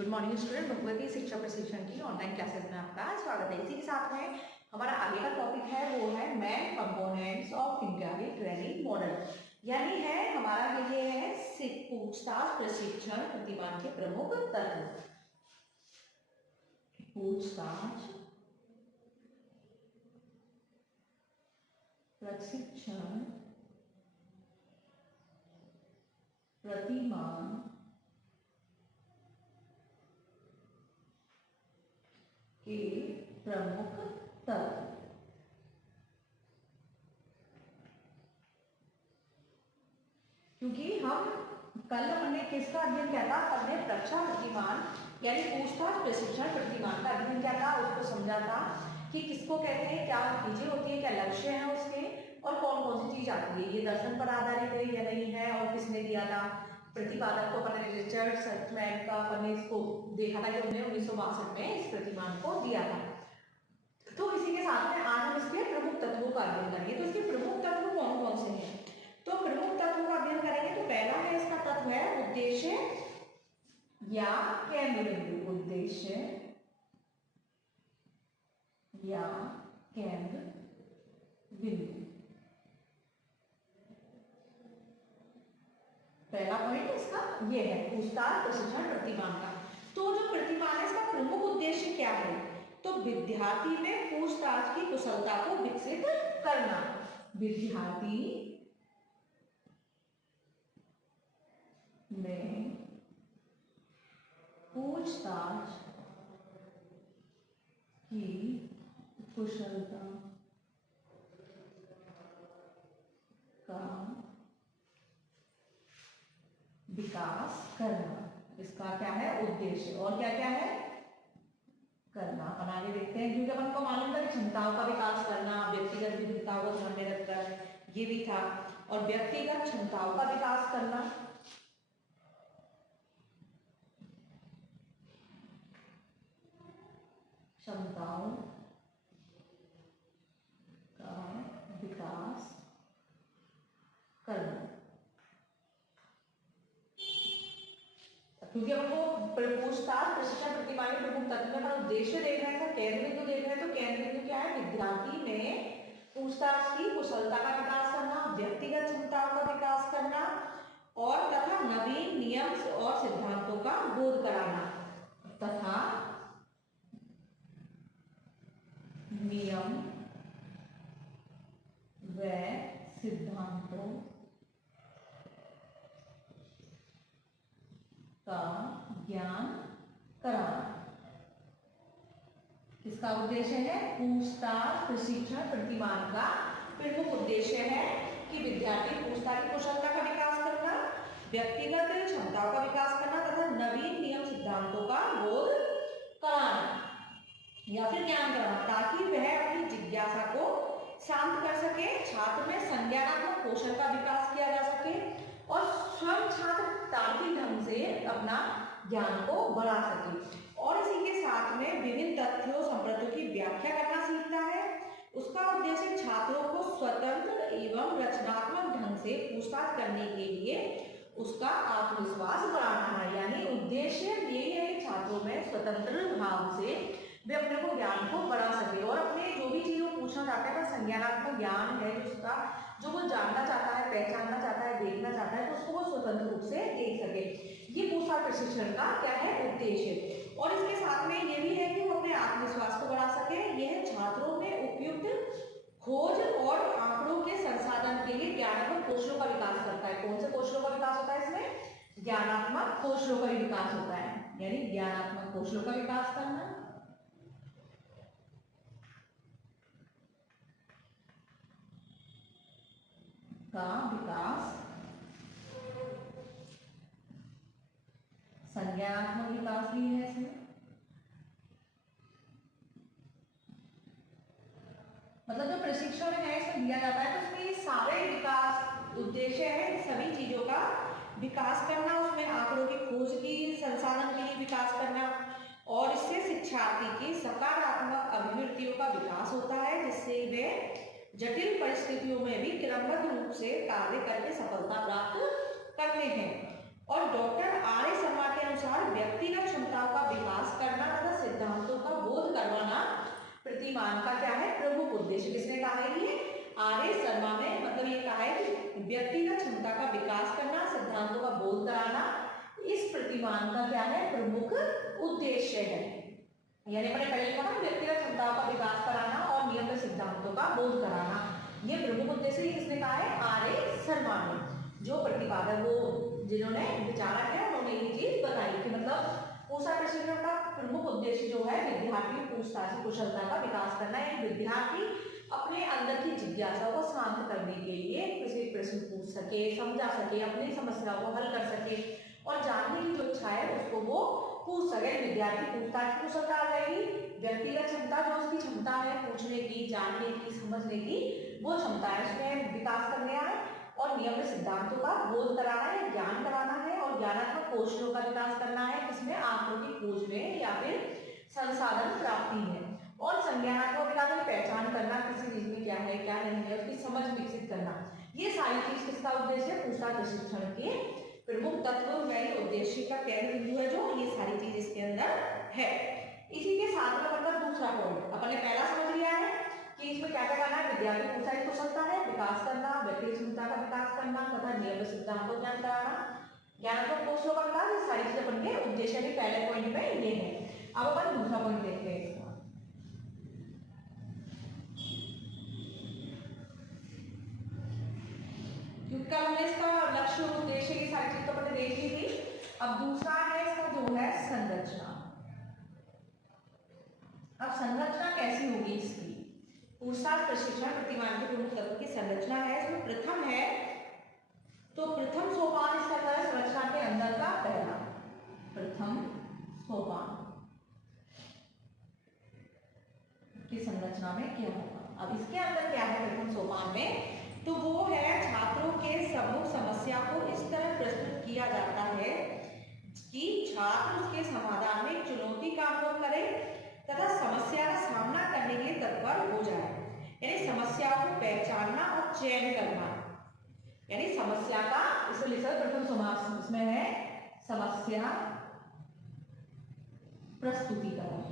Good morning student, Bhagwati शिक्षा प्रशिक्षण की ऑनलाइन क्लासेस में आपका स्वागत है। इसी के साथ में हमारा आगे का टॉपिक है वो है main components of inquiry training model, यानी है हमारा ये है पूछताछ प्रशिक्षण प्रतिमान के प्रमुख तत्व। पूछताछ प्रशिक्षण प्रतिमान के प्रमुख तत्व। क्योंकि हम कल हमने किसका अध्ययन किया था, हमने रक्षा प्रतिमान यानी पूछताछ प्रशिक्षण प्रतिमान का अध्ययन किया था। उसको समझा था कि किसको कहते हैं, क्या चीजें होती है, क्या लक्ष्य है उसके, और कौन कौन सी चीज आती है, ये दर्शन पर आधारित है या नहीं है, और किसने दिया था प्रतिपादक को। अपने रिचर्ड सर्चमैन का अपने इसको देखा था कि उन्होंने 1962 में इस प्रतिमान को दिया था। तो इसी के साथ में आज हम इसके प्रमुख तत्वों का अध्ययन करेंगे। तो इसके प्रमुख तत्व कौन कौन से हैं, तो प्रमुख तत्वों का अध्ययन करेंगे। तो पहला है इसका तत्व है उद्देश्य या केंद्र बिंदु। उद्देश्य या केंद्र बिंदु, पहला पॉइंट इसका ये है पूछताछ प्रशिक्षण प्रतिमान का। तो जो प्रतिमान है इसका प्रमुख उद्देश्य क्या है, तो विद्यार्थी में पूछताछ की कुशलता को विकसित करना। विद्यार्थी में पूछताछ की कुशलता का विकास करना, इसका क्या है उद्देश्य। और क्या क्या है करना, अपन आगे देखते हैं। क्योंकि अपन को मालूम था क्षमताओं का विकास करना, व्यक्तिगत विविधताओं को ध्यान में रखकर, ये भी था। और व्यक्तिगत क्षमताओं का विकास करना, क्षमताओं का विकास करना। क्योंकि हमको पूछताछ प्रशिक्षण प्रतिमान के प्रमुख तत्व में उद्देश्य देख रहे हैं, केंद्र बिंदु देख रहे हैं। तो केंद्र बिंदु क्या है, विद्यार्थी में पूछताछ की कुशलता का विकास करना, व्यक्तिगत क्षमताओं का विकास करना, और तथा नवीन नियम और सिद्धांतों का बोध कराना। तथा नियम व सिद्धांतों का ज्ञान कराना। किसका उद्देश्य है, पूछताछ प्रशिक्षण प्रतिमान का प्रमुख उद्देश्य है कि विद्यार्थी पूछताछ की कुशलता का विकास करना, व्यक्तिगत क्षमताओं का विकास करना तथा नवीन नियम सिद्धांतों का बोध कराना या फिर ज्ञान कराना, ताकि वह अपनी जिज्ञासा को शांत कर सके, छात्र में संज्ञानात्मक कौशल का विकास किया जा सके और स्वयं छात्र तार्किक ढंग से अपना ज्ञान को बढ़ा सके। और इसी के साथ में विभिन्न तथ्यों संप्रतियों की व्याख्या करना सीखता है। उसका उद्देश्य छात्रों को स्वतंत्र एवं रचनात्मक ढंग से पूछताछ करने के लिए उसका आत्मविश्वास बढ़ाना है। यानी उद्देश्य यही है कि छात्रों में स्वतंत्र भाव से वे अपने को ज्ञान को बढ़ा सके और अपने जो भी चीजों पूछना चाहते हैं, संज्ञानात्मक ज्ञान है उसका, जो वो जानना चाहता है, पहचानना चाहता है, देखना चाहता है, तो उसको वो स्वतंत्र रूप से देख सके। ये पूछताछ प्रशिक्षण का क्या है उद्देश्य। और इसके साथ में ये भी है कि वो अपने आत्मविश्वास को बढ़ा सके। यह छात्रों में उपयुक्त खोज और आंकड़ों के संसाधन के लिए ज्ञानात्मक कौशलों का विकास करता है। कौन से कौशलों का विकास होता है इसमें, ज्ञानात्मक कौशलों का विकास होता है, यानी ज्ञानात्मक कौशलों का विकास करना, का विकास, संज्ञानात्मक विकास भी है इसमें। मतलब जो प्रशिक्षण है इसमें दिया जाता है तो उसमें ये सारे विकास उद्देश्य है, सभी चीजों का विकास करना, उसमें आंकड़ों की खोज की संसाधन के लिए विकास करना, और इससे शिक्षार्थी की सकारात्मक अभिवृत्तियों का विकास होता है, जिससे वे जटिल परिस्थितियों में भी क्रमबद्ध रूप से कार्य करके सफलता प्राप्त करते हैं। और डॉक्टर आर एस शर्मा के अनुसार व्यक्तिगत क्षमताओं का विकास करना तथा सिद्धांतों का बोध करवाना प्रतिमान का क्या है, प्रमुख उद्देश्य। किसने कहा है ये? आर एस शर्मा ने मतलब ये कहा है कि व्यक्तिगत क्षमता का विकास करना, सिद्धांतों का बोध कराना इस प्रतिमान का क्या है, प्रमुख उद्देश्य है। यानी अपने पहले कहा व्यक्तिगत क्षमताओं का विकास कराना और नियम सिद्धांतों का बोध कराना, ये प्रमुख उद्देश्य किसने कहा है? आर एस शर्मा ने। जो प्रतिपादक वो जिन्होंने विचारा है उन्होंने ये चीज बताई कि मतलब पूछा प्रशिक्षण का प्रमुख उद्देश्य जो है विद्यार्थी पूछताछ कुशलता का विकास करना है। विद्यार्थी अपने अंदर की जिज्ञासा को शांत करने के लिए किसी प्रश्न पूछ सके, समझा सके, अपनी समस्याओं को हल कर सके और जानने की जो इच्छा है उसको वो पूछ सके। विद्यार्थी पूछताछ की कुशलता आ जाएगी। व्यक्तिगत क्षमता जो उसकी क्षमता है पूछने की, जानने की, समझने की, वो क्षमता है उसमें विकास करने आए। और नियम सिद्धांतों का बोध कराना है, ज्ञान कराना है और ज्ञानात्मक कौशलों का विकास करना है। किसमें? आंकड़ों की खोज में या फिर संसाधन प्राप्ति में। और संज्ञानात्मक विकास में पहचान करना किसी चीज में क्या है क्या नहीं है, उसकी समझ विकसित करना। ये सारी चीज किसका उद्देश्य है? पूछताछ प्रशिक्षण के प्रमुख तत्व यानी उद्देश्य का केंद्र बिंदु है जो ये सारी चीज इसके अंदर है। इसी के साथ में मतलब दूसरा पॉइंट अपन ने पहला समझ लिया है कि इसमें क्या क्या करना है, विद्यार्थी पूछताछ कुशलता है विकास करना, व्यक्तिगत क्षमता का विकास करना तथा नियम सिद्धांतों को ज्ञान कराना, ज्ञानात्मक कौशलों का विकास, ये सारी चीज अपन के उद्देश्य भी पहले पॉइंट में ये है। अब अपन दूसरा पॉइंट देखते हैं इसका। क्योंकि हमने इसका लक्ष्य और उद्देश्य की सारी चीज तो अपन ने देख ली थी। अब दूसरा है इसका जो है संरचना। अब संरचना कैसी होगी इसकी? पूछताछ प्रशिक्षण प्रतिमान के प्रमुख तत्व की संरचना है। इसमें प्रथम है तो प्रथम सोपान इसका अंदर है संरचना के अंदर का पहला प्रथम सोपान की संरचना में क्या होगा। अब इसके अंदर क्या है प्रथम सोपान में? तो वो है छात्रों के समूह समस्या को इस तरह प्रस्तुत किया जाता है कि छात्र उसके समाधान में चुनौती का अनुभव करे तथा समस्या का सामना करने के लिए तत्पर हो जाए। यानी समस्या को पहचानना और चयन करना, यानी समस्या का इसे लिखा प्रथम समास इसमें है समस्या प्रस्तुतिकरण।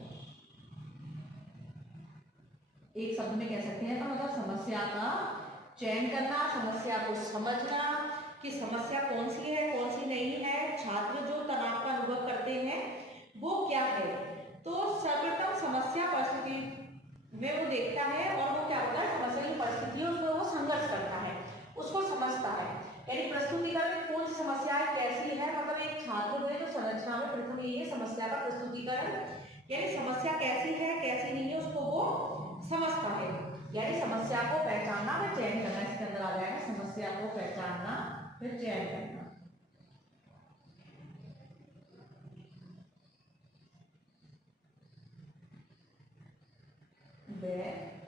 एक शब्द में कह सकते हैं तो मतलब समस्या का चयन करना, समस्या को समझना कि समस्या कौन सी है कौन सी नहीं है, छात्र जो तनाव का अनुभव करते हैं वो क्या है। तो सर्वप्रथम समस्या परिस्थिति में वो देखता है और वो क्या होता है समस्या की परिस्थिति उसमें वो संघर्ष करता है, उसको समझता है। यानी प्रस्तुतिकरण में कौन सी समस्या है कैसी है, मतलब एक छात्र में जो संरचना में प्रथम ये समस्या का प्रस्तुतिकरण, यानी समस्या कैसी है कैसी नहीं है उसको वो समझता है। यानी समस्या को पहचानना व चयन करना, इसके अंदर आ जाएगा समस्या को पहचानना फिर चयन करना।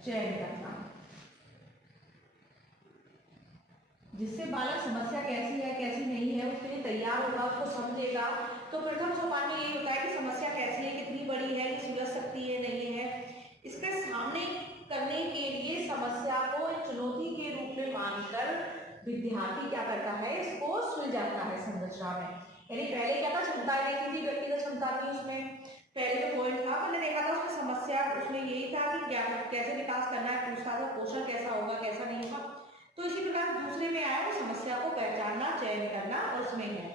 चयन करना जिससे बालक समस्या कैसी है कैसी नहीं है उसके लिए तैयार होगा, उसको समझेगा। तो प्रथम सोपान में ये होता है कि समस्या कैसी है, कितनी बड़ी है, सुलझ सकती है नहीं है, इसके सामने करने के लिए समस्या को एक चुनौती के रूप में मानकर विद्यार्थी क्या करता है इसको सुलझाता है संरचना में। यानी पहले क्या था क्षमताएं देखी थी, व्यक्तिगत क्षमता थी, उसमें पहले जो पॉइंट था मैंने देखा था उसमें समस्या उसमें यही था कि कैसे विकास करना है, पूछताछ का कौशल कैसा होगा कैसा नहीं होगा। तो इसी प्रकार दूसरे में आया वो समस्या को पहचानना चयन करना उसमें है।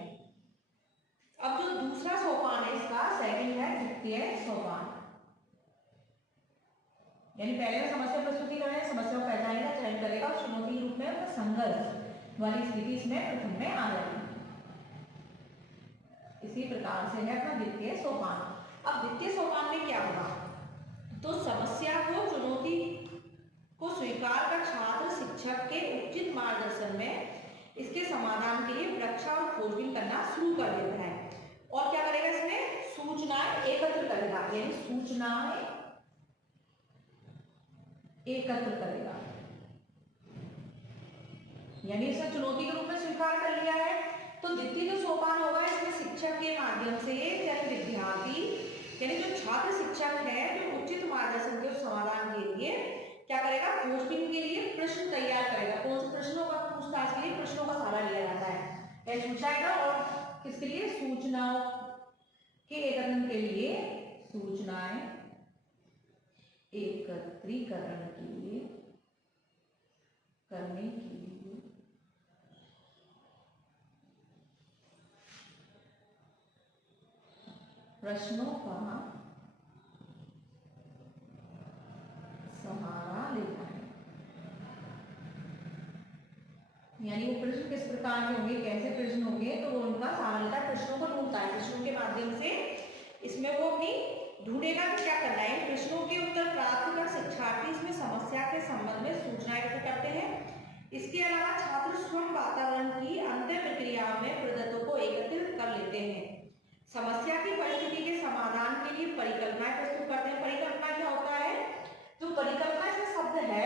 अब जो दूसरा सोपान है इसका सेकंड है द्वितीय सोपान। यानी पहले में समस्या प्रस्तुति करें, समस्या को पहचानेगा चयन करेगा और चुनौती रूप में संघर्ष वाली स्थिति इसमें प्रथम में आ जाएगी। इसी प्रकार से है अपना द्वितीय सोपान। अब द्वितीय सोपान में क्या होगा तो समस्या को चुनौती को स्वीकार कर छात्र शिक्षक के उचित मार्गदर्शन में इसके समाधान के लिए रक्षा और खोजबीन करना शुरू कर देता है। और क्या करेगा इसमें सूचनाएं एकत्र करेगा, यानी सूचनाएं एकत्र करेगा। यानी इसे चुनौती के रूप में स्वीकार कर लिया है। तो द्वितीय जो सोपान होगा इसमें शिक्षक के माध्यम से यानी विद्यार्थी यानी जो छात्र शिक्षक है जो उचित मार्गदर्शन के समाधान के लिए क्या करेगा खोजबीन के लिए प्रश्न तैयार करेगा। कौन से प्रश्नों का पूछताछ के लिए प्रश्नों का सहारा लिया जाता है, पूछाएगा और किसके लिए? सूचनाओं के एकत्रीकरण के लिए, सूचनाएं एकत्रीकरण के लिए करने के लिए प्रश्नों का सहारा लेता है। यानी वो प्रश्न किस प्रकार के होंगे, कैसे प्रश्न होंगे, तो वो उनका सहारा लेता है, प्रश्नों को ढूंढता है। प्रश्नों के माध्यम से इसमें वो अपनी ढूंढेगा कि क्या करना है। प्रश्नों के उत्तर प्राप्त कर शिक्षार्थी इसमें समस्या के संबंध में सूचनाएं एकत्र करते हैं। इसके अलावा छात्र स्वयं वातावरण की अंत्य प्रक्रिया में प्रदत्तों को एकत्रित कर लेते हैं। समस्या की परिस्थिति के समाधान के लिए परिकल्पनाएं प्रस्तुत करते हैं। परिकल्पना क्या होता है? जो परिकल्पना इसमें शब्द है,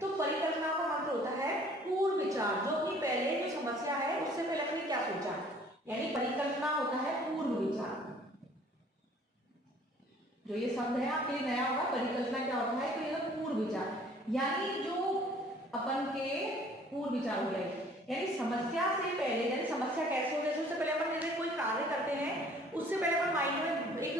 तो परिकल्पना का मतलब होता है पूर्व विचार, जो अपनी पहले जो समस्या है उससे पहले अपने क्या सोचा, यानी परिकल्पना होता है पूर्व विचार। जो ये शब्द है आपके लिए नया होगा, परिकल्पना क्या होता है? तो ये पूर्व विचार, यानी जो अपन के पूर्व विचार हो गए, यानी समस्या से पहले, यानी समस्या कैसे हो रही है उससे पहले अपन यदि कोई कार्य करते हैं उससे पहले अपन माइंड में एक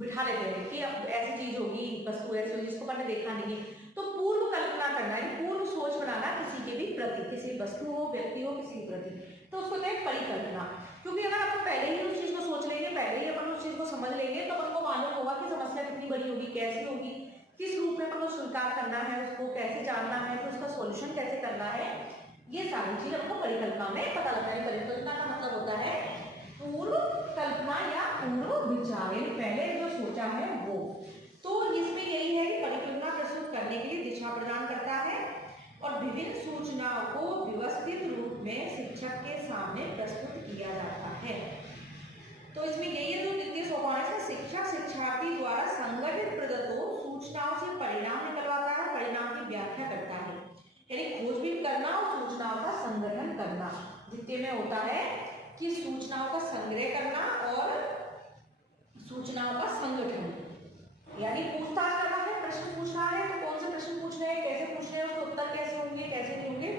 बिठा लेते हैं कि अब ऐसी चीज होगी, वस्तु ऐसी होगी जिसको मैंने देखा नहीं। तो पूर्व कल्पना करना, पूर्व सोच बनाना किसी के भी प्रति, किसी वस्तु हो, व्यक्ति हो, किसी के प्रति, तो उसको कहते हैं परिकल्पना। क्योंकि अगर अपन पहले ही उस चीज को सोच लेंगे, पहले ही अपन उस चीज को समझ लेंगे, तो अपन को मालूम होगा कि समस्या कितनी बड़ी होगी, कैसी होगी, किस रूप में अपन को स्वीकार करना है, उसको कैसे जानना है, तो उसका सोल्यूशन कैसे करना है, ये सारी चीज हमको परिकल्पना में पता लगता है। परिकल्पना का मतलब होता है पूर्व कल्पना या पूर्व विचार, पहले जो सोचा है वो। तो इसमें यही है कि परिकल्पना प्रस्तुत करने के लिए दिशा प्रदान करता है और विभिन्न सूचनाओं को व्यवस्थित रूप में शिक्षक के सामने प्रस्तुत किया जाता है। तो इसमें यही है जो द्वितीय सोपान है, शिक्षक शिक्षार्थी द्वारा संगठित प्रदत्तों सूचनाओं से परिणाम निकलवाता है, परिणाम की व्याख्या करता है, यानी खोजबीन करना और सूचनाओं का संगठन करना। द्वितीय में होता है कि सूचनाओं का संग्रह करना और सूचनाओं का संगठन, यानी पूछताछ करना है, प्रश्न पूछना है, तो कौन से प्रश्न पूछ रहे हैं, कैसे पूछ रहे हैं, उसके उत्तर कैसे होंगे, कैसे नहीं होंगे,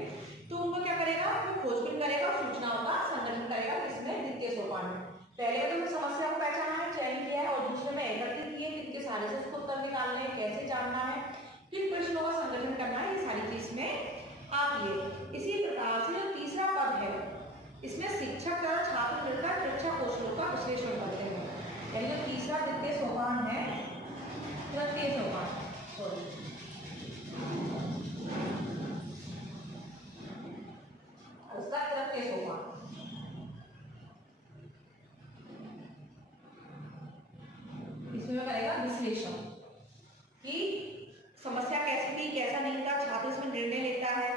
तो उनको क्या करेगा, वो खोजबीन करेगा और सूचनाओं का संगठन करेगा। इसमें द्वितीय सोपान में पहले तो समस्या को पहचाना है, चयन किया है, और दूसरे में एकत्रित किए किनके सहारे से उसको उत्तर निकालने हैं, कैसे जानना है, किन प्रश्नों का संगठन करना है, ये सारी चीज में आती है। इसी प्रकार से जो तीसरा पद है, इसमें शिक्षक तथा छात्र मिलकर परीक्षा कौशलों का विश्लेषण करते हैं, यानी जो तीसरा द्वितीय सोपान है, तृतीय सोपान, उसका तृतीय सोपान, इसमें करेगा विश्लेषण कि समस्या कैसी थी, कैसा नहीं था, छात्र इसमें निर्णय लेता है।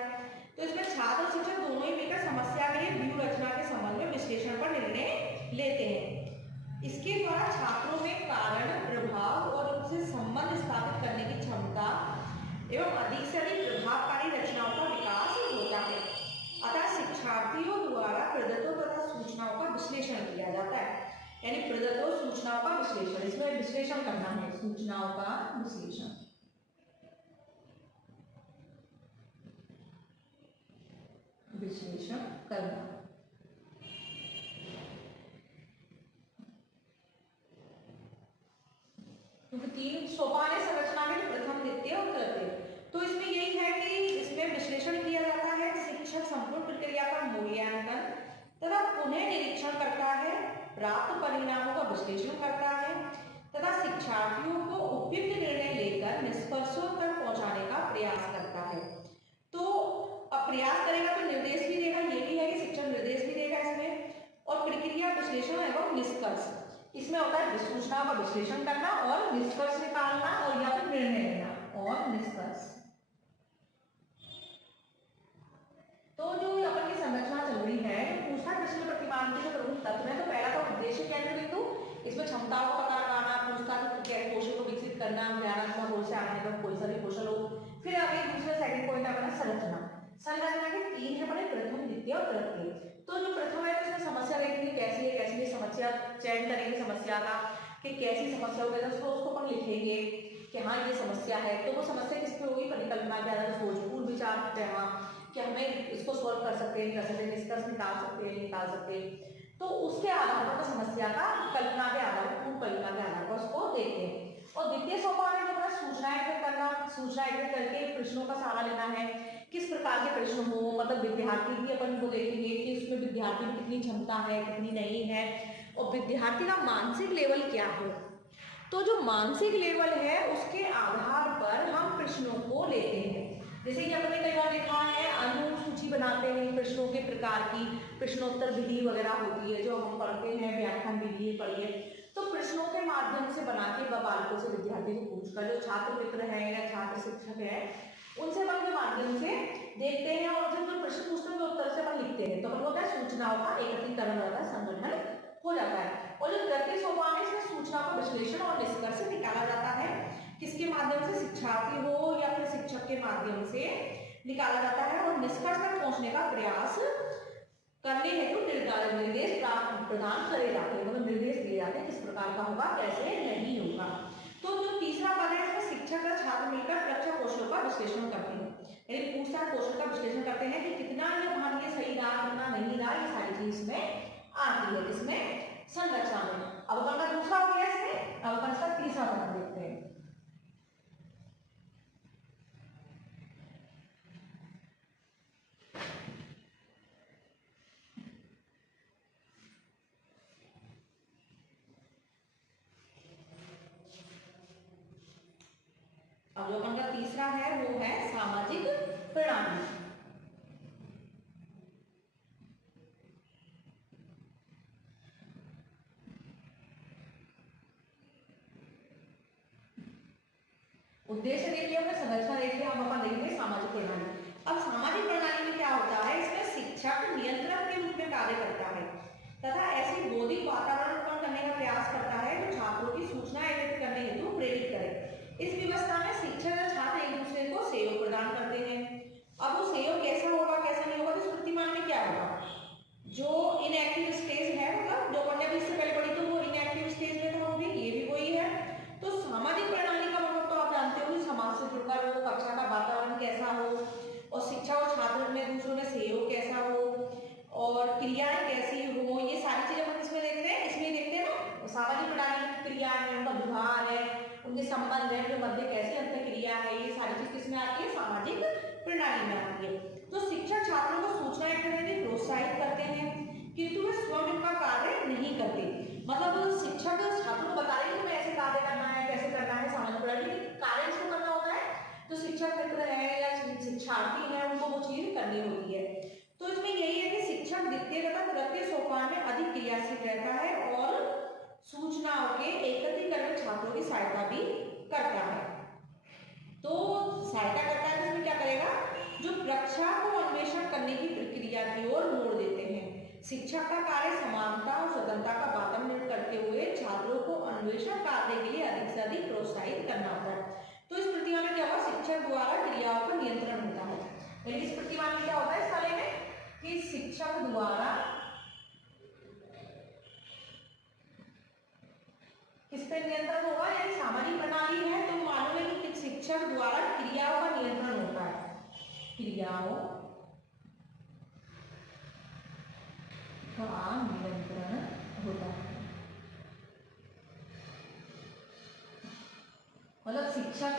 तो इसमें छात्र और शिक्षक दोनों ही मिलकर समस्या के लिए व्यूह रचना के संबंध में विश्लेषण पर निर्णय लेते हैं। इसके द्वारा छात्रों में कारण, प्रभाव और उनसे संबंध स्थापित करने की क्षमता एवं अधिक से अधिक प्रभावकारी रचनाओं का विकास होता है। अतः शिक्षार्थियों द्वारा प्रदत्तों तथा सूचनाओं का विश्लेषण किया जाता है, यानी प्रदत्तों सूचनाओं का विश्लेषण, इसमें विश्लेषण करना है, सूचनाओं का विश्लेषण, विश्लेषण करना। क्योंकि तीन सोपान है संरचना में, प्रथम, द्वितीय और तृतीय, तो इसमें यही है कि इसमें विश्लेषण किया जाता है। शिक्षक संपूर्ण प्रक्रिया का मूल्यांकन तथा पुनः निरीक्षण करता है, प्राप्त परिणामों का विश्लेषण करता है तथा शिक्षार्थियों को उपयुक्त निर्णय लेकर निष्कर्षों तक पहुंचाने का प्रयास करता है। तो अब प्रयास करेगा तो निर्देश भी देगा, ये भी है कि शिक्षक निर्देश भी देगा इसमें, और प्रक्रिया, विश्लेषण एवं निष्कर्ष, इसमें होता है सूचना का विश्लेषण करना और निष्कर्ष निकालना, और या फिर निर्णय लेना और निष्कर्ष। तो जो अपन की संरचना चल रही है, पूछताछ प्रश्न प्रतिमान के जो प्रमुख तत्व है, तो पहला तो उद्देश्य केंद्र बिंदु, इसमें क्षमताओं का पता लगाना, पूछताछ कौशल को विकसित करना, ज्ञानात्मक ओर से आने का कोई सा भी कौशल हो। फिर आगे दूसरा सेकंड पॉइंट अपना संरचना। संरचना के तीन है अपने, प्रथम, द्वितीय और तृतीय। तो जो प्रथम है उसमें समस्या देखेंगे कैसी है, कैसी नहीं, समस्या चयन करेंगे समस्या का कि कैसी समस्या होगी, तो उसको अपन लिखेंगे कि हाँ ये समस्या है। तो वो समस्या किस पे होगी, परिकल्पना के आधार, सोचपूर्ण विचार है कि हमें इसको सॉल्व कर सकते हैं, निष्कर्ष निकाल सकते हैं, तो उसके आधार पर समस्या का कल्पना के आधार पर, पूर्ण कल्पना के आधार पर उसको देखते हैं। और द्वितीय सोपान है जो सूचना एकत्रित करना, सूचना एकत्रित करके प्रश्नों का सहारा लेना है, किस प्रकार के प्रश्न हो, मतलब विद्यार्थी की अपन को देखेंगे कि उसमें विद्यार्थी में कितनी क्षमता है, कितनी नहीं है, और विद्यार्थी का मानसिक लेवल क्या है। तो जो मानसिक लेवल है उसके आधार पर हम प्रश्नों को लेते हैं। जैसे कि अपने कई बार देखा है अनुसूची बनाते हैं प्रश्नों के प्रकार की, प्रश्नोत्तर विधि वगैरह होती है जो हम पढ़ते हैं, व्याख्यान विधि पढ़िए, तो प्रश्नों के माध्यम से बना के बालकों से, विद्यार्थी से पूछकर, जो छात्र मित्र है या छात्र शिक्षक है उनसे अपन के माध्यम से देखते हैं, और जो प्रश्न पूछते हैं उत्तर से अपन लिखते हैं, तो अपन को क्या सूचनाओं का एकत्रीकरण होता है, संगठन हो जाता है। और जो तृतीय सोपान है इसमें सूचना का विश्लेषण और निष्कर्ष निकाला जाता है, किसके माध्यम से, शिक्षार्थी हो या फिर शिक्षक के माध्यम से निकाला जाता है, और निष्कर्ष तक पहुंचने का प्रयास करने हेतु निर्देश प्रदान करे जाते हैं, मतलब निर्देश दिए जाते हैं किस प्रकार का होगा, कैसे नहीं होगा। तो जो तीसरा पद है इसमें शिक्षक और छात्र मिलकर परीक्षा कौशल का विश्लेषण करते हैं, यानी पूछताछ कौशल का विश्लेषण करते हैं कि कितना ये भाग्य सही रहा, कितना नहीं रहा, ये सारी चीज इसमें आती है, इसमें संरचना में। अवकलन का दूसरा हो गया, इसमें अवकलन का तीसरा पद देखते हैं। अवलोकन का तीसरा है वो है सामाजिक प्रणाली। उद्देश्य देखिए, हमने संरचना देखी, हम अपन देखेंगे सामाजिक प्रणाली। अब सामाजिक प्रणाली में क्या होता है, इसमें शिक्षक नियंत्रक के रूप में कार्य करता है तथा ऐसी बौद्धिक वातावरण उत्पन्न करने का प्रयास करता है जो छात्रों की सूचना एकत्रित करने हेतु प्रेरित करे। इस व्यवस्था में शिक्षक और छात्र एक दूसरे को सहयोग प्रदान करते हैं। अब वो सहयोग कैसा होगा कैसा नहीं होगा, तो इस प्रतिमान में क्या होगा, जो इनएक्टिव स्टेज है, मतलब जो पढ़ने इससे पहले पढ़ी तो वो इनएक्टिव स्टेज में तो होगी, ये भी वही है। तो सामाजिक प्रणाली का मतलब तो आप जानते हो कि समाज से जुड़कर हो, कक्षा का वातावरण कैसा हो, और शिक्षा और छात्र में दूसरों में सहयोग कैसा हो, और क्रियाएं कैसी हो, ये सारी चीजें हम इसमें देखते हैं, इसमें देखते हैं ना। सामाजिक प्रणाली की क्रियाएं हैं, उनका व्यवहार है, उनके संबंध है, उनके मध्य कैसी अंतर क्रिया है, ये सारी चीज किसमें आती है, सामाजिक प्रणाली में आती है। तो शिक्षक छात्रों को सूचना एकत्रित करने के लिए प्रोत्साहित करते हैं, किंतु वे स्वयं इनका कार्य नहीं करते। मतलब शिक्षक छात्रों को बता रहे हैं कि तुम्हें ऐसे कार्य करना है, कैसे करना है, सामाजिक प्रणाली कार्य इसको करना होता है, तो शिक्षक मित्र है या शिक्षार्थी है उनको वो चीज करनी होती है। तो इसमें यही है कि शिक्षक द्वितीय तथा तृतीय सोपान में अधिक क्रियाशील रहता है और सूचनाओं के एकत्रीकरण छात्रों की सहायता भी करता है। तो सहायता करता है तो इसमें क्या करेगा, जो कक्षा को अन्वेषण करने की प्रक्रिया की ओर मोड़ देते हैं। शिक्षक का कार्य समानता और स्वतंत्रता का वातावरण करते हुए छात्रों को अन्वेषण कार्य के लिए अधिक से अधिक प्रोत्साहित करना होता है। तो इस प्रतिमा में क्या होगा, शिक्षक द्वारा क्रियाओं पर नियंत्रण होता है। यानी इस प्रतिमा में क्या होता है, इस साले में कि शिक्षक द्वारा किस पे नियंत्रण होगा, यानी सामाजिक प्रणाली है तो मालूम है कि शिक्षक द्वारा क्रियाओं का नियंत्रण होता है, क्रियाओं का नियंत्रण होता है। मतलब शिक्षक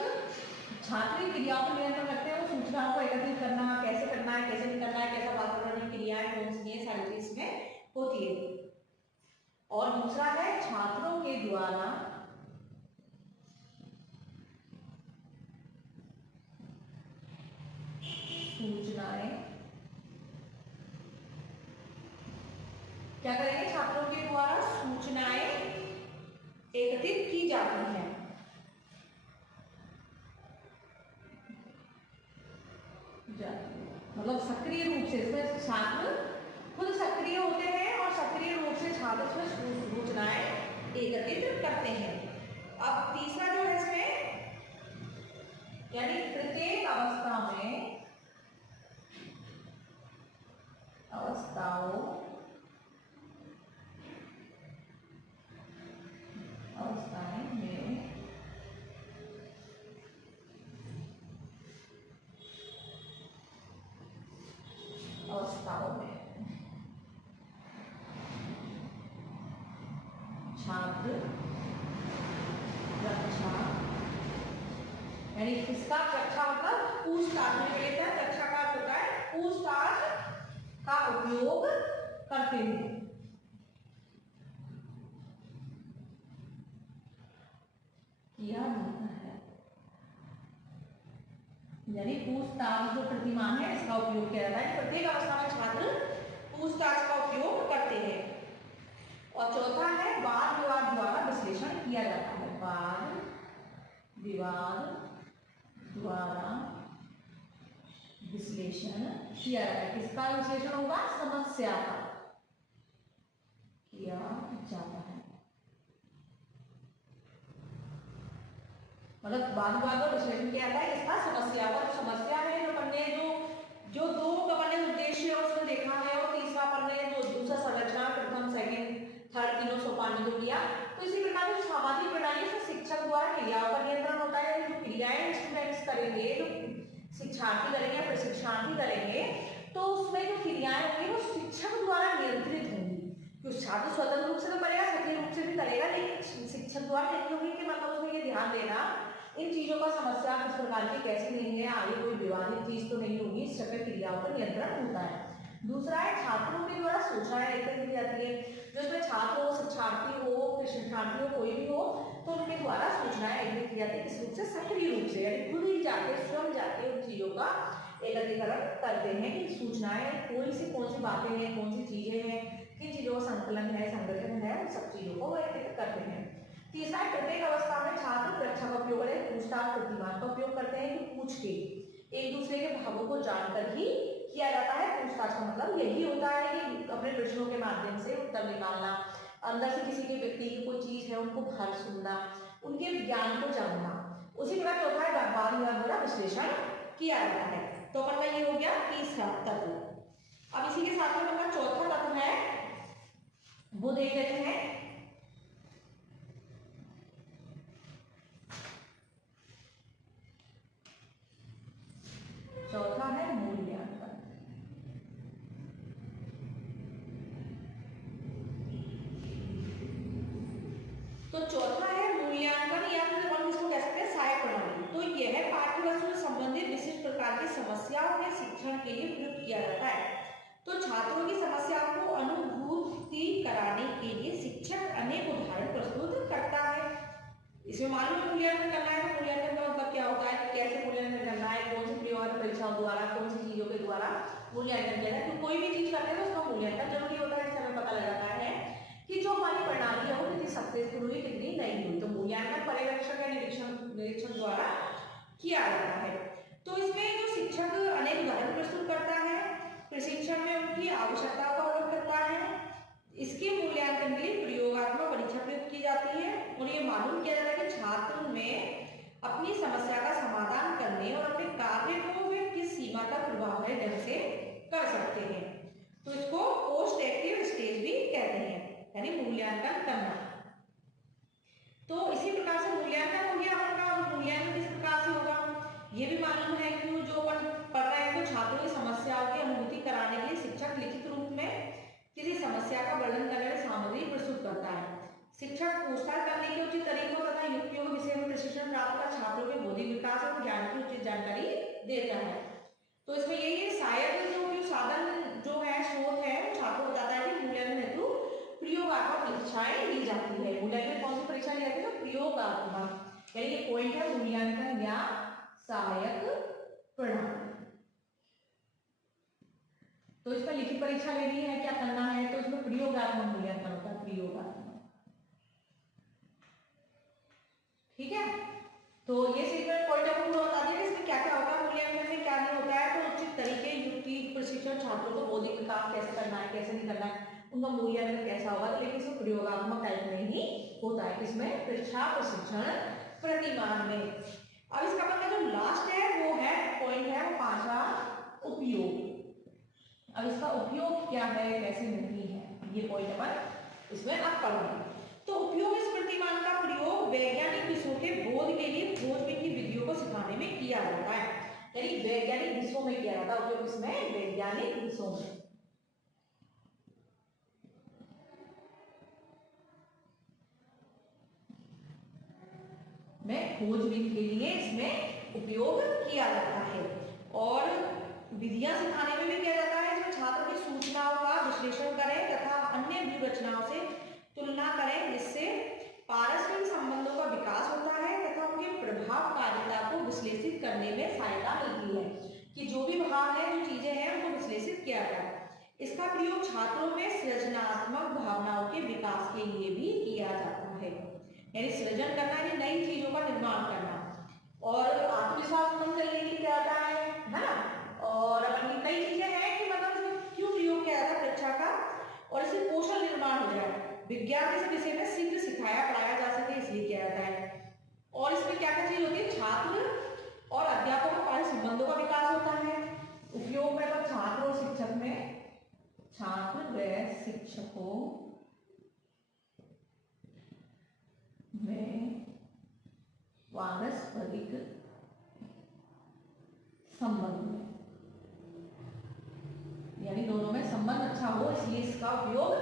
छात्र की क्रियाओं पर नियंत्रण रखते हैं, वो सूचनाओं को एकत्रित करना, कैसे करना है, कैसे नहीं करना है, कैसा वातावरण, क्रियाएं कौन सी है, सारी चीज में होती है। और दूसरा है छात्रों के द्वारा सूचनाएं क्या करेंगे, छात्रों के द्वारा सूचनाएं एकत्रित की जाती हैं। मतलब सक्रिय रूप से इसमें छात्र खुद सक्रिय होते हैं और सक्रिय रूप से छात्र इसमें सूचनाएं एकत्रित करते हैं। अब तीसरा जो है इसमें, यानी प्रत्येक अवस्थाएं में यानी इसका प्रक्षा मतलब पूछताछ में लेता है, प्रक्षा का अर्थ होता है पूछताछ का उपयोग करते हुए। किया जाता है, यानी पूछताछ जो प्रतिमान है इसका उपयोग किया जाता है। प्रत्येक अवस्था में छात्र पूछताछ का उपयोग करते हैं। और चौथा है वाद विवाद द्वारा विश्लेषण किया जाता है। वाद विवाद द्वारा विश्लेषण किया जाता है। किसका विश्लेषण होगा? समस्या का किया जाता है। मतलब वाद विवाद और विश्लेषण किया जाता है इसका समस्या का। जो समस्या है जो पढ़ने जो दो का पढ़ने उद्देश्य है उसमें देखा है, और तीसरा पढ़ने जो दूसरा संरचना प्रथम सेकंड थर्ड तीनों सोपान जो किया। तो इसी प्रकार जो सामाजिक प्रणाली है शिक्षक द्वारा क्रियाओं पर नियंत्रण होता है। जो क्रियाएं स्टूडेंट्स करेंगे, जो शिक्षार्थी करेंगे, प्रशिक्षार्थी करेंगे, तो उसमें जो क्रियाएं होंगी वो शिक्षक द्वारा नियंत्रित होंगी। तो छात्र स्वतंत्र रूप से तो करेगा, सक्रिय रूप से भी करेगा, लेकिन शिक्षक द्वारा नहीं होगी कि मतलब उसमें ये ध्यान देना इन चीजों का समस्या किस प्रकार की कैसी नहीं है, आगे कोई विवादित चीज तो नहीं होगी। इस चक्कर क्रियाओं पर नियंत्रण होता है। दूसरा है छात्रों के द्वारा सूचनाएं एकत्रित की जाती है। जो इसमें छात्र हो, शिक्षार्थी हो, प्रशिक्षार्थी हो, कोई भी हो, तो उनके द्वारा सूचनाएं एकत्रित की जाती है। किस रूप से? सक्रिय रूप से, यानी खुद ही जाके स्वयं जाके उन चीजों का एकत्रीकरण करते हैं कि सूचनाएं कौन सी बातें हैं, कौन सी चीजें हैं, किन चीजों का संकलन है, संगठन है, उन सब चीजों को एकत्रित करते हैं। तीसरा है प्रत्येक अवस्था में छात्र प्रक्षा का उपयोग करें, पूछताछ प्रतिमान का उपयोग करते हैं कि पूछ के एक दूसरे के भावों को जानकर ही किया जाता है। पूछताछ का मतलब यही होता है कि अपने प्रश्नों के माध्यम से उत्तर निकालना, अंदर से किसी के व्यक्ति की कोई चीज है उनको बाहर सुनना, उनके ज्ञान को जानना। उसी प्रकार चौथा है वाद विवाद द्वारा विश्लेषण किया जाता है। तो अपना ये हो गया तीसरा तत्व। अब इसी के साथ में अपना चौथा तत्व है वो देख लेते हैं। चौथा है मूल्यांकन। तो चौथा है मूल्यांकन, या फिर हम इसको कह सकते हैं सहायक प्रणाली। तो यह पाठ्यवस्तु से संबंधित विशिष्ट प्रकार की समस्याओं के शिक्षण के लिए प्रयुक्त किया जाता है। तो छात्रों की समस्याओं को अनुभूति कराने के लिए शिक्षक अनेक उदाहरण प्रस्तुत करता है। इसमें मालूम मूल्यांकन करना है, तो मूल्यांकन का मतलब क्या होता है, कैसे मूल्यांकन करना है, कौन सी प्रयोग परीक्षाओं द्वारा, कौन सी चीजों के द्वारा मूल्यांकन किया है। तो कोई भी चीज करते हैं तो उसका मूल्यांकन जरूरी होता है। इससे हमें पता लगाता है कि जो हमारी प्रणाली है वो कितनी सक्सेसफुल हुई, कितनी नहीं हुई। तो मूल्यांकन पर्यवेक्षक या निरीक्षण द्वारा किया जाता है। तो इसमें जो शिक्षक अनेक उदाहरण प्रस्तुत करता है, प्रशिक्षण में उनकी आवश्यकताओं का अवलोकन करता है। इसके मूल्यांकन के लिए प्रयोगात्मक परीक्षा प्रयुक्त की जाती है, और ये मालूम किया जाता है कि छात्र में अपनी समस्या का समाधान करने और अपने कार्य को वे किस सीमा तक प्रभावशाली ढंग से कर सकते हैं। तो इसको पोस्ट एक्टिव स्टेज भी कहते हैं, यानी मूल्यांकन करना। तो इसी प्रकार से मूल्यांकन हो गया आपका। मूल्यांकन किस प्रकार से होगा ये भी मालूम है कि जो पढ़ रहे हैं तो छात्रों की समस्याओं की अनुभूति कराने के लिए शिक्षक लिखित रूप में किसी समस्या का वर्णन करने वाली सामग्री प्रस्तुत करता है। शिक्षक पूछताछ करने के उचित तरीकों तथा युक्तियों के विषय में प्रशिक्षण प्राप्त कर छात्रों के बौद्धिक विकास और ज्ञान की उचित जानकारी देता है। तो इसमें यही है शायद जो साधन जो है स्रोत है वो छात्रों को बताता है कि मूल्यांकन हेतु प्रयोगात्मक परीक्षाएं ली जाती है। मूल्यांकन कौन सी परीक्षा ली जाती है? तो प्रयोगात्मक, यानी ये पॉइंट है मूल्यांकन या सहायक प्रणाली। तो इसमें लिखित परीक्षा लेनी है, क्या करना है, तो इसमें प्रयोगात्मक मूल्यांकन होता है, प्रयोगात्मक। ठीक है, तो ये सीक्वेंस पॉइंट आपको बता दिया कि इसमें क्या क्या होता है, मूल्यांकन में क्या नहीं होता है। तो उचित तरीके, युक्ति, प्रशिक्षण, छात्रों को बौद्धिक विकास कैसे करना है, कैसे नहीं करना है, उनका मूल्यांकन कैसा होगा। तो लेकिन इसमें प्रयोगात्मक टाइप में ही होता है, इसमें परीक्षा, प्रशिक्षण, प्रतिमान में। अब इसका मतलब जो लास्ट है वो है पॉइंट है वो पांचवा, उपयोग। अब इसका उपयोग क्या है, कैसे नहीं है, ये पॉइंट अपन इसमें आप पढ़ेंगे। तो उपयोग इस प्रतिमान का प्रयोग वैज्ञानिक विषयों के बोध के लिए खोजबीन की विधियों को सिखाने में किया जाता है, यानी वैज्ञानिक विषयों में किया जाता है उपयोग। इसमें वैज्ञानिक विषयों में खोजबीन के लिए इसमें उपयोग किया जाता है। और विधियां सिखाने में भी किया जाता है जो छात्र की सूचनाओं का विश्लेषण करें तथा अन्य व्यू रचनाओं से तुलना करें, जिससे पारस्परिक संबंधों का विकास होता है तथा उनकी प्रभावकारिता को विश्लेषित करने में सहायता मिलती है कि जो भी भाव है, जो चीजें हैं, उनको विश्लेषित किया जाए। इसका प्रयोग छात्रों में सृजनात्मक भावनाओं के विकास के लिए भी किया जाता है, यानी सृजन करना यानी नई चीजों का निर्माण करना। और आत्मविश्वास मन करने के लिए क्या आता है ना, और अपनी कई चीजें हैं कि मतलब क्यों प्रयोग किया जाता है परीक्षा का, और इससे कौशल निर्माण हो जाए, विज्ञान के विषय में शीघ्र सिखाया पढ़ाया जा सके, इसलिए किया जाता है। और इसमें क्या क्या चीज होती है, छात्र और अध्यापकों के संबंधों का विकास होता है। उपयोग में तो छात्र और शिक्षक में, छात्र व शिक्षकों में पारस्परिक संबंध में, यानी दोनों में संबंध अच्छा हो, इसलिए इसका उपयोग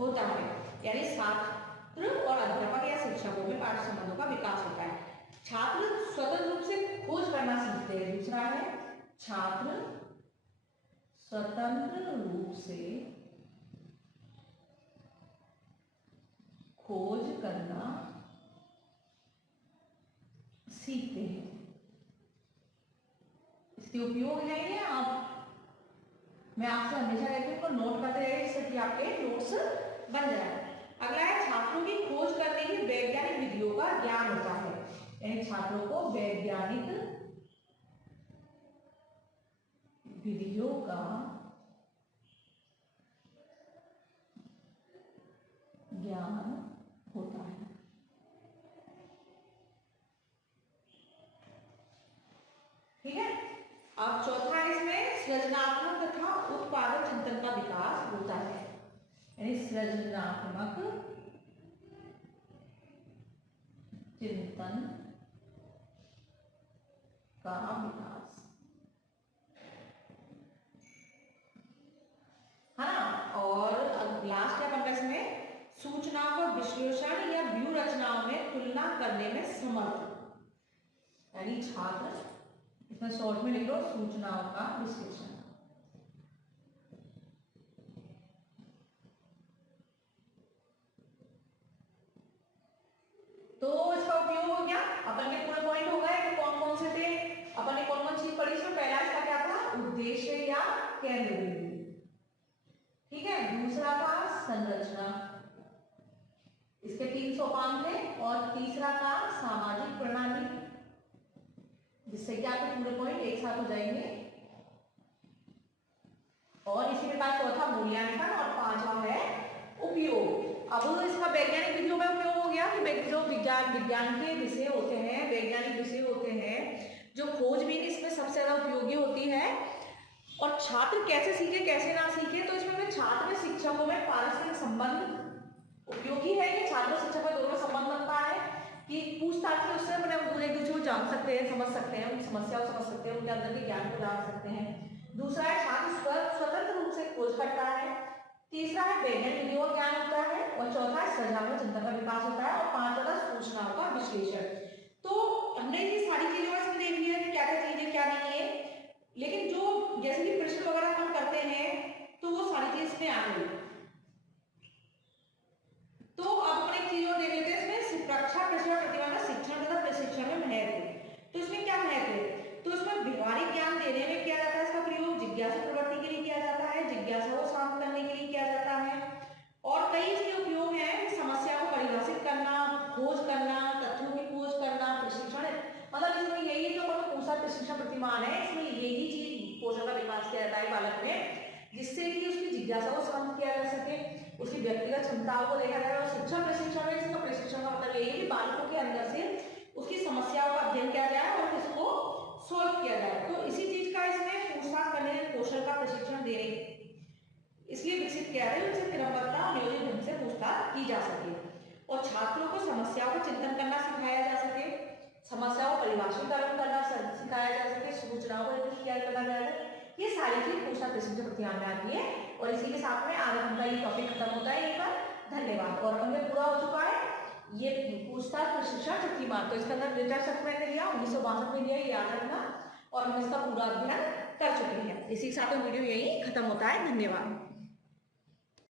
होता है। यानी छात्र और अध्यापक या शिक्षकों में पारस्परिक संबंधों का विकास होता है। छात्र स्वतंत्र रूप से खोज करना सीखते हैं। दूसरा है छात्र स्वतंत्र रूप से खोज करना सीखते हैं। इसके उपयोग है ये, आप मैं आपसे हमेशा कहती हूँ इनको नोट करते रहिए जिससे कि आपके नोट्स बन जाए। अगला है छात्रों की खोज करने की वैज्ञानिक विधियों का ज्ञान होता है, यानी छात्रों को वैज्ञानिक विधियों का ज्ञान होता है। ठीक है। अब चौथा इसमें सृजनात्मक तथा उत्पादक चिंतन का विकास होता है, यानी सृजनात्मक चिंतन का विकास है ना। और लास्ट क्या बनता है इसमें, सूचनाओं का विश्लेषण या व्यू रचनाओं में तुलना करने में समर्थ, यानी छात्र, इसमें शॉर्ट में लिख लो सूचनाओं का विश्लेषण। तो इसका उपयोग हो गया, अपन के पूरे पॉइंट हो गए कि कौन कौन से थे, अपन ने कौन कौन चीज पढ़ी। इसमें पहला इसका क्या था, उद्देश्य या केंद्र बिंदु, ठीक है। दूसरा था संरचना, इसके 3 सोपान थे। और तीसरा था सामाजिक प्रणाली, जिससे कि आपके पूरे पॉइंट एक साथ हो जाएंगे। और इसी के बाद चौथा मूल्यांकन और पांचवा है उपयोग। अब इसका वैज्ञानिक विधियों में उपयोग हो गया कि जो विज्ञान के विषय होते हैं, वैज्ञानिक विषय होते हैं, जो खोजबीन इसमें सबसे ज्यादा उपयोगी होती है। और छात्र कैसे सीखे कैसे ना सीखे, तो इसमें छात्र में शिक्षकों में पारस्परिक संबंध उपयोगी है। ये छात्र शिक्षक में दोनों संबंध बनता है कि पूछताछ से उससे अपने एक दूसरे को जान सकते हैं, समझ सकते हैं, उनकी समस्या को समझ सकते हैं, उनके अंदर के ज्ञान को जान सकते हैं। दूसरा है छात्र स्वतंत्र रूप से खोज करता है। तीसरा है वैज्ञानिक विधियों का ज्ञान होता है। और चौथा है सृजनात्मक चिंतन का विकास होता है। और पांचवा सूचनाओं का विश्लेषण। तो हमने ये सारी चीजों में देख लिया कि क्या क्या चीजें क्या नहीं है, लेकिन जो जैसे कि प्रश्न वगैरह हम करते हैं तो वो सारी चीज इसमें आ गई। तो अब अपने चीजों देख लेते हैं इसमें रक्षा प्रशिक्षण प्रतिभा का शिक्षण तथा प्रशिक्षण में महत्व। तो इसमें क्या महत्व है, तो इसमें व्यवहारिक ज्ञान देने में किया जाता है इसका प्रयोग, जिज्ञासा प्रवृत्ति के लिए किया जाता है, जिज्ञासा को शांत करने के लिए किया जाता है। और कई इसके उपयोग हैं, समस्या को परिभाषित करना, खोज करना, तथ्यों की खोज करना, प्रशिक्षण, मतलब इसमें यही जो पूछा प्रशिक्षण प्रतिमान है, इसमें यही चीज कौशल का विकास किया जाता है बालक में, जिससे कि उसकी जिज्ञासा को शांत किया जा सके, उसकी व्यक्तिगत क्षमताओं को देखा जाए। और शिक्षण प्रशिक्षण में इसका प्रशिक्षण का मतलब यही है कि बालकों के अंदर से उसकी समस्याओं का अध्ययन किया जाए और इसको सॉल्व किया जाए। तो इसी चीज का इसमें पूछताछ करने कौशल का प्रशिक्षण देने इसलिए विकसित किया है, उनसे क्रमबद्धता और नियोजित ढंग से पूछताछ की जा सके और छात्रों को समस्याओं का चिंतन करना सिखाया जा सके, समस्याओं को परिभाषित करना सिखाया जा सके, सूचनाओं को क्या करना जाए। ये सारी चीज पूछताछ प्रशिक्षण प्रतिमान में आती है। और इसी के साथ में आज हम का ये टॉपिक खत्म होता है। एक बार धन्यवाद। और हमें पूरा हो चुका है ये पूछताछ प्रशिक्षण प्रतिमान, तो इसका अंदर लेटर सेट मैंने लिया 1962 में लिया, ये याद रखना, और हम इसका पूरा अध्ययन कर चुके हैं। इसी के साथ वीडियो यही खत्म होता है। धन्यवाद।